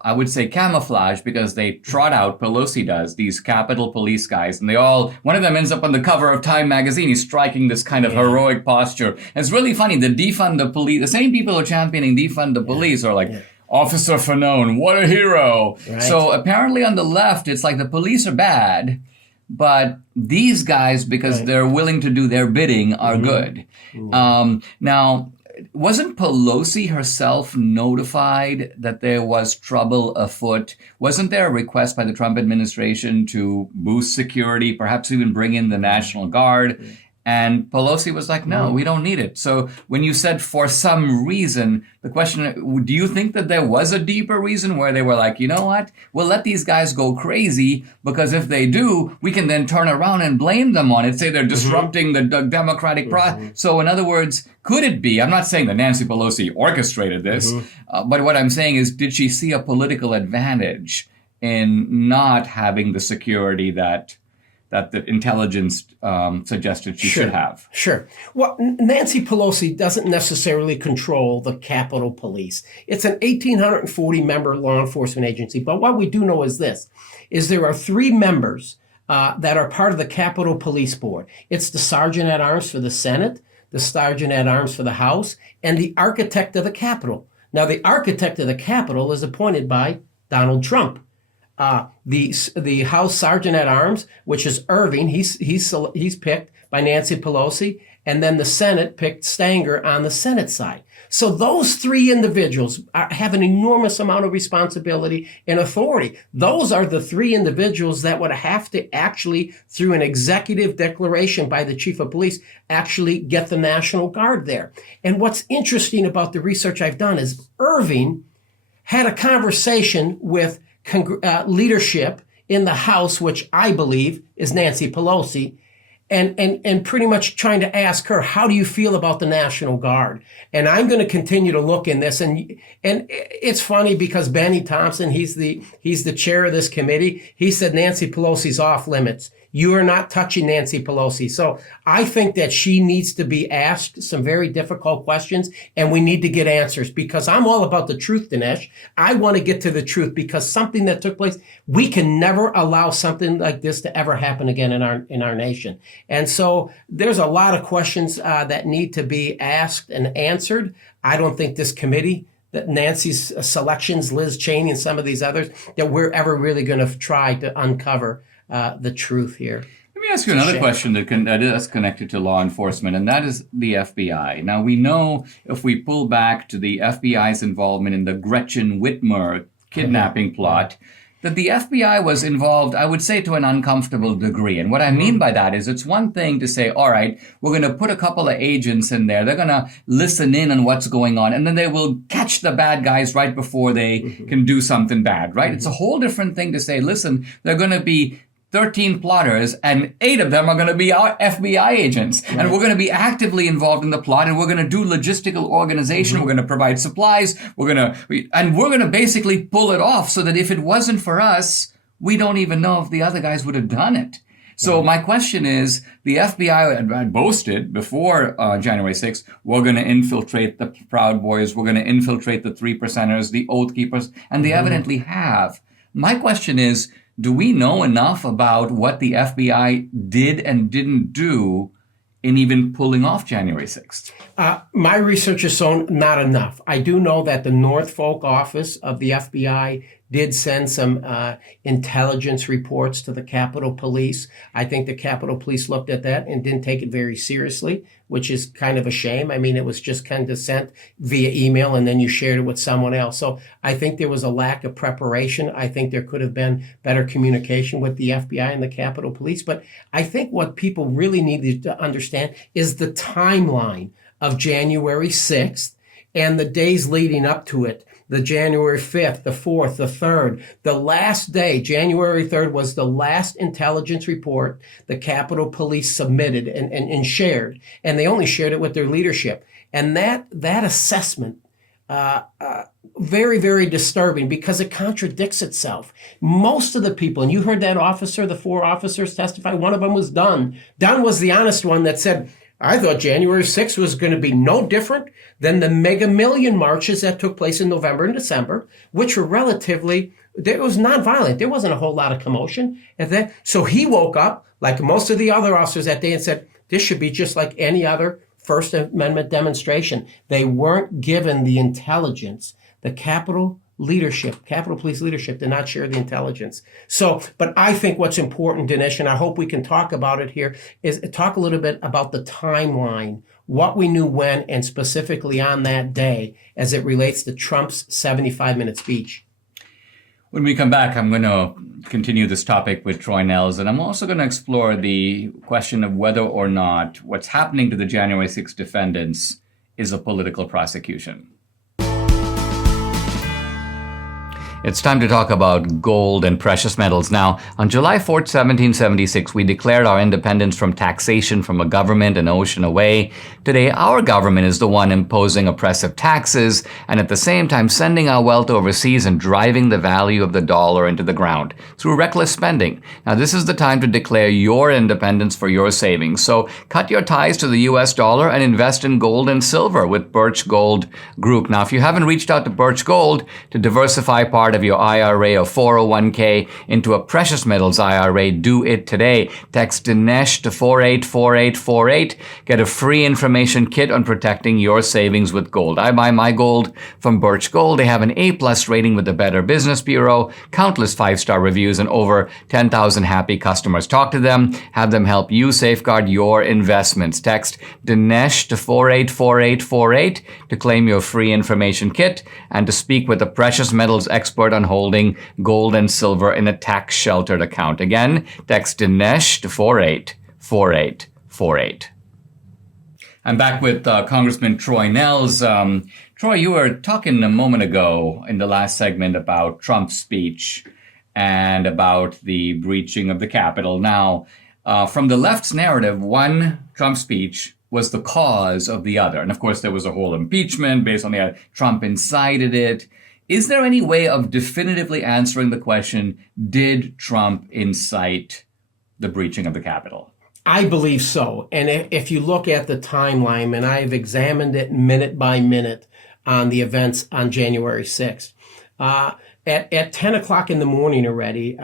I would say, camouflage, because they trot out, Pelosi does, these Capitol Police guys, and one of them ends up on the cover of Time magazine. He's striking this kind of heroic posture. And it's really funny, the Defund the Police, the same people who are championing Defund the Police are like, Officer Fanone, what a hero. Right. So apparently on the left, it's like the police are bad, but these guys, because they're willing to do their bidding, are good. Now, wasn't Pelosi herself notified that there was trouble afoot? Wasn't there a request by the Trump administration to boost security, perhaps even bring in the National Guard? And Pelosi was like, no, we don't need it. So when you said for some reason, the question, do you think that there was a deeper reason where they were like, you know what, we'll let these guys go crazy, because if they do, we can then turn around and blame them on it, say they're disrupting the democratic process. So in other words, could it be, I'm not saying that Nancy Pelosi orchestrated this, but what I'm saying is, did she see a political advantage in not having the security that the intelligence suggested she should have? Sure. Well, Nancy Pelosi doesn't necessarily control the Capitol Police. It's an 1,840-member law enforcement agency. But what we do know is this, is there are 3 members that are part of the Capitol Police Board. It's the Sergeant at Arms for the Senate, the Sergeant at Arms for the House, and the Architect of the Capitol. Now, the Architect of the Capitol is appointed by Donald Trump. The House Sergeant at Arms, which is Irving, he's picked by Nancy Pelosi, and then the Senate picked Stanger on the Senate side. So those 3 individuals have an enormous amount of responsibility and authority. Those are the 3 individuals that would have to actually, through an executive declaration by the Chief of Police, actually get the National Guard there. And what's interesting about the research I've done is Irving had a conversation with leadership in the House, which I believe is Nancy Pelosi, and pretty much trying to ask her, how do you feel about the National Guard? And I'm going to continue to look in this. And it's funny because Benny Thompson, he's the chair of this committee. He said Nancy Pelosi's off limits. You are not touching Nancy Pelosi. So I think that she needs to be asked some very difficult questions, and we need to get answers, because I'm all about the truth, Dinesh. I want to get to the truth, because something that took place, we can never allow something like this to ever happen again in our nation. And so there's a lot of questions that need to be asked and answered. I don't think this committee, that Nancy's selections, Liz Cheney and some of these others, that we're ever really going to try to uncover the truth here. Let me ask you another question that is connected to law enforcement, and that is the FBI. Now, we know, if we pull back to the FBI's involvement in the Gretchen Whitmer kidnapping plot, that the FBI was involved, I would say, to an uncomfortable degree. And what I mean by that is, it's one thing to say, all right, we're going to put a couple of agents in there. They're going to listen in on what's going on, and then they will catch the bad guys right before they can do something bad, right? It's a whole different thing to say, listen, they're going to be 13 plotters, and 8 of them are going to be our FBI agents. Right. And we're going to be actively involved in the plot, and we're going to do logistical organization. We're going to provide supplies. We're going to basically pull it off, so that if it wasn't for us, we don't even know if the other guys would have done it. So my question is, the FBI had boasted before January 6th, we're going to infiltrate the Proud Boys, we're going to infiltrate the 3%ers, the Oath Keepers, and they evidently have. My question is, do we know enough about what the FBI did and didn't do in even pulling off January 6th? My research has shown not enough. I do know that the Norfolk office of the FBI did send some intelligence reports to the Capitol Police. I think the Capitol Police looked at that and didn't take it very seriously, which is kind of a shame. I mean, it was just kind of sent via email, and then you shared it with someone else. So I think there was a lack of preparation. I think there could have been better communication with the FBI and the Capitol Police. But I think what people really need to understand is the timeline of January 6th and the days leading up to it. The January 5th, the 4th, the 3rd, the last day, January 3rd, was the last intelligence report the Capitol Police submitted and shared. And they only shared it with their leadership. And that assessment, very, very disturbing, because it contradicts itself. Most of the people, and you heard that officer, the 4 officers testify, one of them was Dunn. Dunn was the honest one that said, I thought January 6th was going to be no different than the mega million marches that took place in November and December, which were relatively, it was nonviolent. There wasn't a whole lot of commotion. So he woke up, like most of the other officers that day, and said, this should be just like any other First Amendment demonstration. They weren't given the intelligence. The Capitol Police leadership did not share the intelligence. So, but I think what's important, Dinesh, and I hope we can talk about it here, is talk a little bit about the timeline what we knew when, and specifically on that day as it relates to Trump's 75-minute speech. When we come back, I'm going to continue this topic with Troy Nehls, and I'm also going to explore the question of whether or not what's happening to the January 6th defendants is a political prosecution. It's time to talk about gold and precious metals. Now, on July 4th, 1776, we declared our independence from taxation from a government an ocean away. Today, our government is the one imposing oppressive taxes and at the same time sending our wealth overseas and driving the value of the dollar into the ground through reckless spending. Now, this is the time to declare your independence for your savings. So cut your ties to the US dollar and invest in gold and silver with Birch Gold Group. Now, if you haven't reached out to Birch Gold to diversify part of your IRA or 401k into a precious metals IRA, do it today. Text Dinesh to 484848. Get a free information kit on protecting your savings with gold. I buy my gold from Birch Gold. They have an A+ rating with the Better Business Bureau, countless 5-star reviews, and over 10,000 happy customers. Talk to them. Have them help you safeguard your investments. Text Dinesh to 484848 to claim your free information kit and to speak with a precious metals expert on holding gold and silver in a tax-sheltered account. Again, text Dinesh to 484848. I'm back with Congressman Troy Nehls. Troy, you were talking a moment ago in the last segment about Trump's speech and about the breaching of the Capitol. Now, from the left's narrative, one Trump speech was the cause of the other. And of course, there was a whole impeachment based on the Trump incited it. Is there any way of definitively answering the question, did Trump incite the breaching of the Capitol? I believe so. And if you look at the timeline, and I've examined it minute by minute on the events on January 6th, at 10 o'clock in the morning already,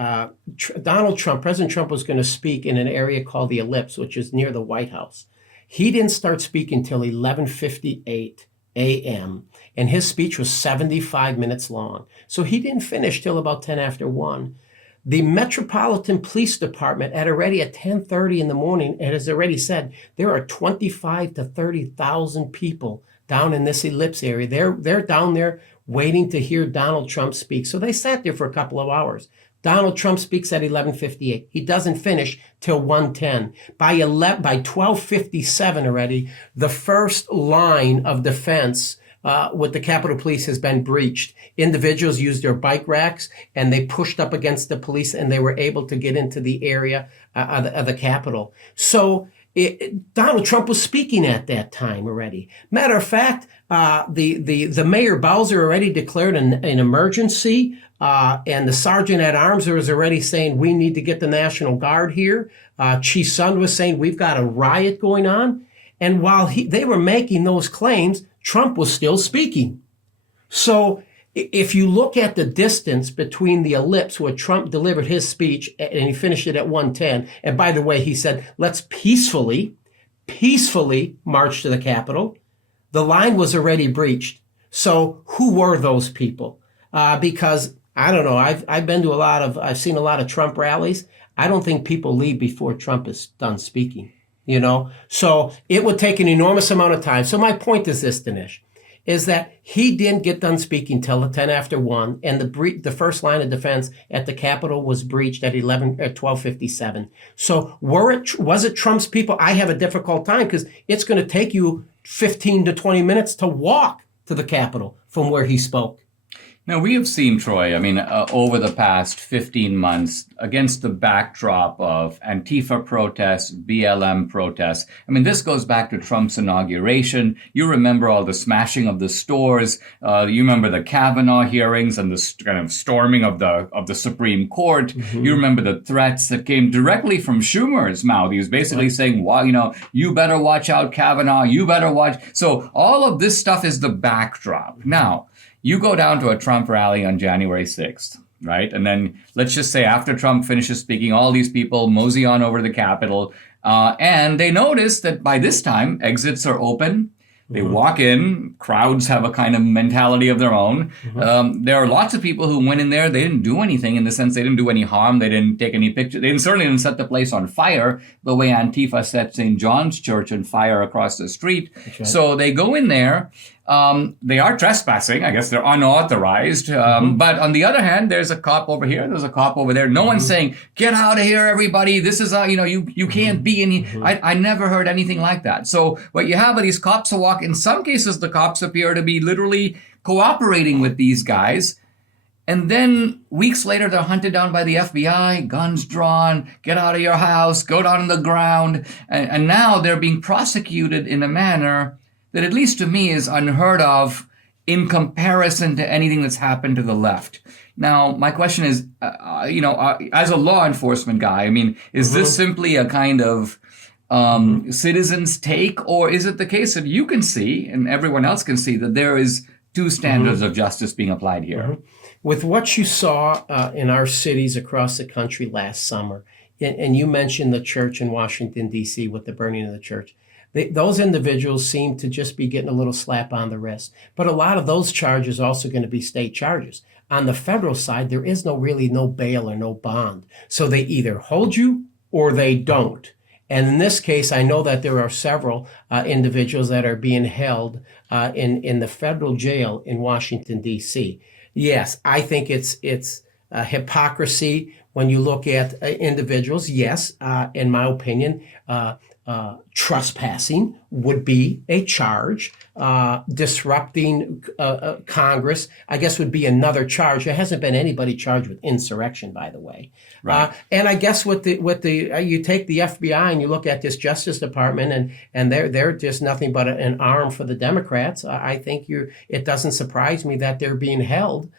President Trump was going to speak in an area called the Ellipse, which is near the White House. He didn't start speaking until 11:58 a.m., and his speech was 75 minutes long. So he didn't finish till about 10 after 1. The Metropolitan Police Department at 10:30 in the morning, and has already said there are 25 to 30,000 people down in this Ellipse area. They're down there waiting to hear Donald Trump speak. So they sat there for a couple of hours. Donald Trump speaks at 11:58. He doesn't finish till 1:10. By 12:57 already, the first line of defense with the Capitol Police has been breached. Individuals used their bike racks and they pushed up against the police and they were able to get into the area of the Capitol. So Donald Trump was speaking at that time already. Matter of fact, the Mayor Bowser already declared an emergency, and the Sergeant at Arms was already saying we need to get the National Guard here. Chief Sund was saying we've got a riot going on. And while they were making those claims, Trump was still speaking. So if you look at the distance between the Ellipse where Trump delivered his speech and he finished it at 1:10, and by the way, he said, let's peacefully march to the Capitol, the line was already breached. So who were those people? Because I don't know, I've been to I've seen a lot of Trump rallies. I don't think people leave before Trump is done speaking. So it would take an enormous amount of time. So my point is this, Dinesh, is that he didn't get done speaking till 10 after 1, and the first line of defense at the Capitol was breached at 12:57. So was it Trump's people? I have a difficult time because it's going to take you 15 to 20 minutes to walk to the Capitol from where he spoke. Now, we have seen, Troy, over the past 15 months, against the backdrop of Antifa protests, BLM protests. This goes back to Trump's inauguration. You remember all the smashing of the stores. You remember the Kavanaugh hearings and the kind of storming of the Supreme Court. Mm-hmm. You remember the threats that came directly from Schumer's mouth. He was basically saying, well, you better watch out, Kavanaugh. You better watch. So all of this stuff is the backdrop. Now, you go down to a Trump rally on January 6th, right? And then let's just say after Trump finishes speaking, all these people mosey on over to the Capitol. And they notice that by this time, exits are open. They walk in, crowds have a kind of mentality of their own. There are lots of people who went in there, they didn't do anything in the sense they didn't do any harm, they didn't take any pictures, they certainly didn't set the place on fire the way Antifa set St. John's Church on fire across the street. Right. So they go in there, they are trespassing, I guess they're unauthorized, but on the other hand, there's a cop over here, there's a cop over there. No one's saying, get out of here, everybody, this is, you can't be in here. I never heard anything like that. So what you have are these cops who walk, in some cases the cops appear to be literally cooperating with these guys. And then weeks later, they're hunted down by the FBI, guns drawn, get out of your house, go down on the ground. And now they're being prosecuted in a manner that, at least to me, is unheard of in comparison to anything that's happened to the left. Now, my question is, as a law enforcement guy, I mean, is this simply a kind of citizens' take, or is it the case that you can see and everyone else can see that there is two standards of justice being applied here? With what you saw in our cities across the country last summer, and you mentioned the church in Washington, D.C. with the burning of the church, those individuals seem to just be getting a little slap on the wrist. But a lot of those charges are also going to be state charges. On the federal side, there is really no bail or no bond. So they either hold you or they don't. And in this case, I know that there are several individuals that are being held in the federal jail in Washington, D.C. Yes, I think it's hypocrisy when you look at individuals. Yes, in my opinion, trespassing would be a charge. Disrupting Congress, I guess, would be another charge. There hasn't been anybody charged with insurrection, by the way. Right. And I guess with the you take the FBI and you look at this Justice Department, and they're just nothing but an arm for the Democrats. I think it doesn't surprise me that they're being held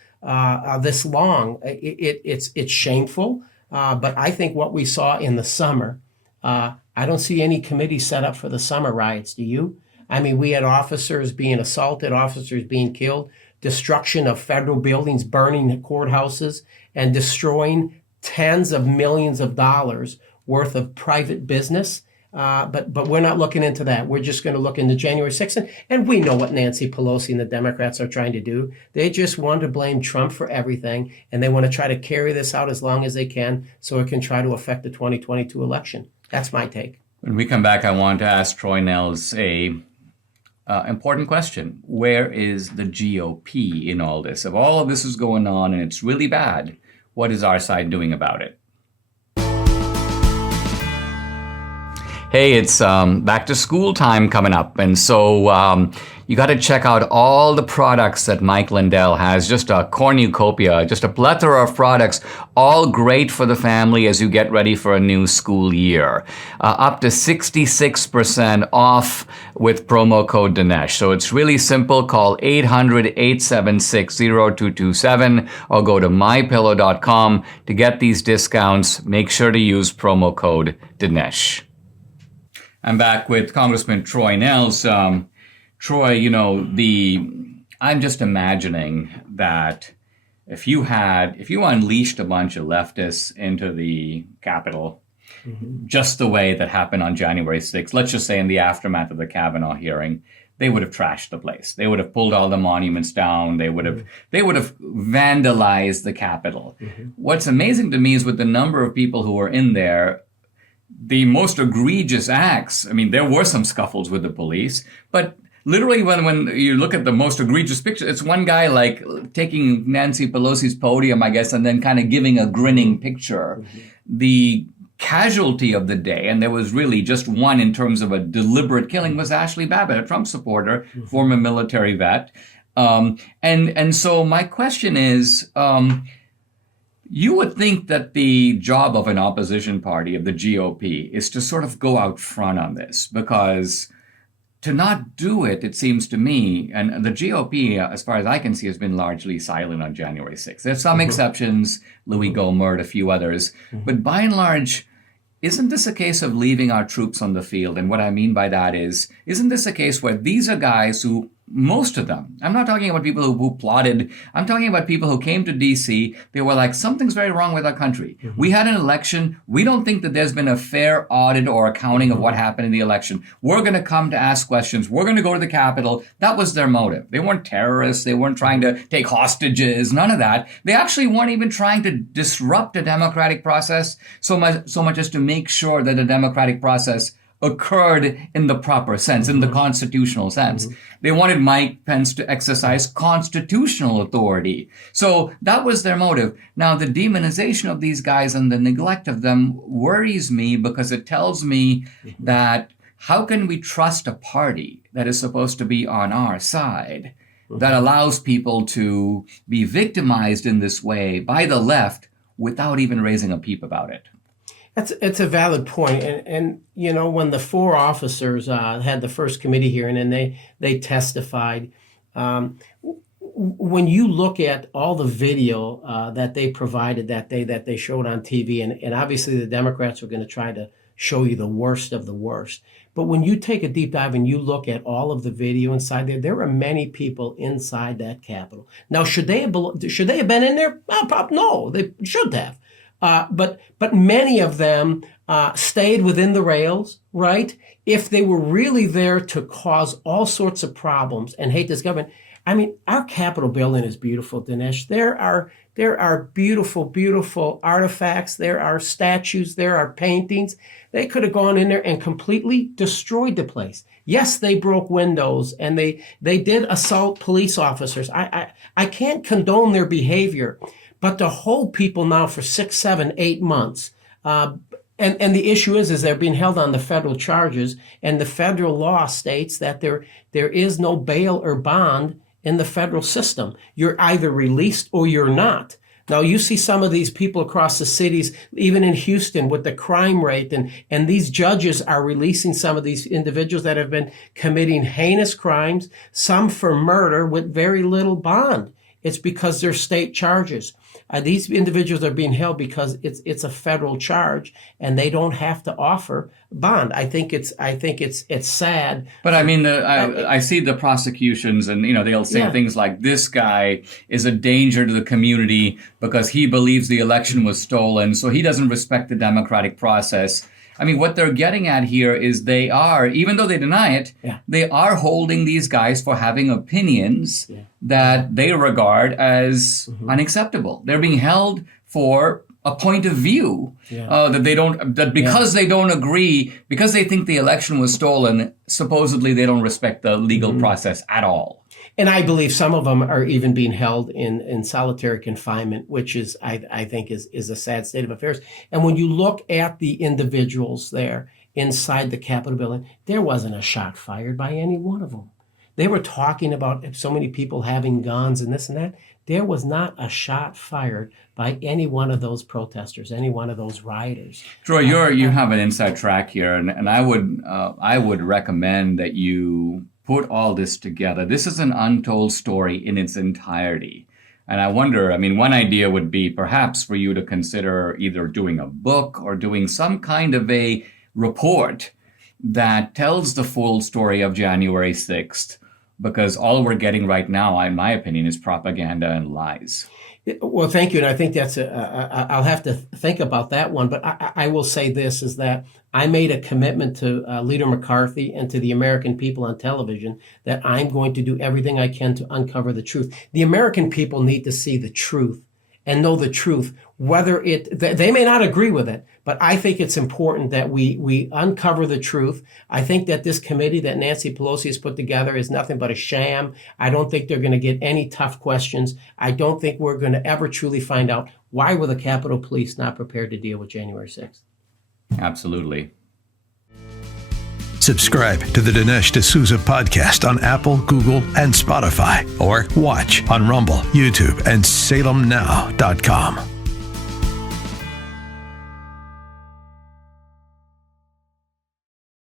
this long. It's shameful, but I think what we saw in the summer. I don't see any committee set up for the summer riots. Do you? I mean, we had officers being assaulted, officers being killed, destruction of federal buildings, burning courthouses, and destroying tens of millions of dollars worth of private business. But we're not looking into that. We're just going to look into January 6th. And we know what Nancy Pelosi and the Democrats are trying to do. They just want to blame Trump for everything, and they want to try to carry this out as long as they can so it can try to affect the 2022 election. That's my take. When we come back, I want to ask Troy Nehls a important question. Where is the GOP in all this? If all of this is going on and it's really bad, what is our side doing about it? Hey, it's back to school time coming up. And so you got to check out all the products that Mike Lindell has. Just a cornucopia, just a plethora of products, all great for the family as you get ready for a new school year. Up to 66% off with promo code Dinesh. So it's really simple. Call 800-876-0227 or go to mypillow.com to get these discounts. Make sure to use promo code Dinesh. I'm back with Congressman Troy Nehls. Troy, I'm just imagining that if you unleashed a bunch of leftists into the Capitol, just the way that happened on January 6th, let's just say in the aftermath of the Kavanaugh hearing, they would have trashed the place. They would have pulled all the monuments down. They would have vandalized the Capitol. What's amazing to me is with the number of people who were in there, the most egregious acts, I mean, there were some scuffles with the police, but literally when you look at the most egregious picture, it's one guy like taking Nancy Pelosi's podium, I guess, and then kind of giving a grinning picture. The casualty of the day, and there was really just one in terms of a deliberate killing, was Ashley Babbitt, a Trump supporter, former military vet. And so my question is, you would think that the job of an opposition party, of the GOP, is to sort of go out front on this, because to not do it, it seems to me, and the GOP, as far as I can see, has been largely silent on January 6th. There's some exceptions, Louis Gohmert, a few others, but by and large, isn't this a case of leaving our troops on the field? And what I mean by that is, isn't this a case where these are guys who most of them. I'm not talking about people who plotted. I'm talking about people who came to D.C. They were like, something's very wrong with our country. Mm-hmm. We had an election. We don't think that there's been a fair audit or accounting of what happened in the election. We're going to come to ask questions. We're going to go to the Capitol. That was their motive. They weren't terrorists. They weren't trying to take hostages. None of that. They actually weren't even trying to disrupt a democratic process so much as to make sure that the democratic process occurred in the proper sense, in the constitutional sense. They wanted Mike Pence to exercise constitutional authority. So that was their motive. Now, the demonization of these guys and the neglect of them worries me because it tells me that how can we trust a party that is supposed to be on our side that allows people to be victimized in this way by the left without even raising a peep about it? It's a valid point. And you know, when the 4 officers had the first committee hearing and they testified, when you look at all the video that they provided that day, that they showed on TV, and obviously the Democrats were going to try to show you the worst of the worst. But when you take a deep dive and you look at all of the video inside there are many people inside that Capitol. Now, should they have been in there? No, they should have. But many of them stayed within the rails, right? If they were really there to cause all sorts of problems and hate this government. I mean, our Capitol building is beautiful, Dinesh. There are beautiful, beautiful artifacts. There are statues. There are paintings. They could have gone in there and completely destroyed the place. Yes, they broke windows and they did assault police officers. I can't condone their behavior. But to hold people now for 6, 7, 8 months, and the issue is they're being held on the federal charges, and the federal law states that there is no bail or bond in the federal system. You're either released or you're not. Now, you see some of these people across the cities, even in Houston, with the crime rate, and these judges are releasing some of these individuals that have been committing heinous crimes, some for murder with very little bond. It's because they're state charges. These individuals are being held because it's a federal charge, and they don't have to offer bond. I think it's sad. But I mean, I see the prosecutions, and they'll say things like, "This guy is a danger to the community because he believes the election was stolen, so he doesn't respect the democratic process." I mean, what they're getting at here is they are, even though they deny it, they are holding these guys for having opinions that they regard as unacceptable. They're being held for a point of view because they don't agree, because they think the election was stolen, supposedly they don't respect the legal process at all. And I believe some of them are even being held in solitary confinement, which is, I think, is a sad state of affairs. And when you look at the individuals there inside the Capitol building, there wasn't a shot fired by any one of them. They were talking about so many people having guns and this and that. There was not a shot fired by any one of those protesters, any one of those rioters. Troy, you have an inside track here, and I would recommend that you put all this together. This is an untold story in its entirety. And I wonder, I mean, one idea would be perhaps for you to consider either doing a book or doing some kind of a report that tells the full story of January 6th, because all we're getting right now, in my opinion, is propaganda and lies. Well, thank you. And I think that's I'll have to think about that one. But I will say this, is that I made a commitment to Leader McCarthy and to the American people on television that I'm going to do everything I can to uncover the truth. The American people need to see the truth and know the truth, whether they may not agree with it, but I think it's important that we uncover the truth. I think that this committee that Nancy Pelosi has put together is nothing but a sham. I don't think they're going to get any tough questions. I don't think we're going to ever truly find out why were the Capitol Police not prepared to deal with January 6th. Absolutely. Subscribe to the Dinesh D'Souza podcast on Apple, Google, and Spotify, or watch on Rumble, YouTube, and SalemNow.com.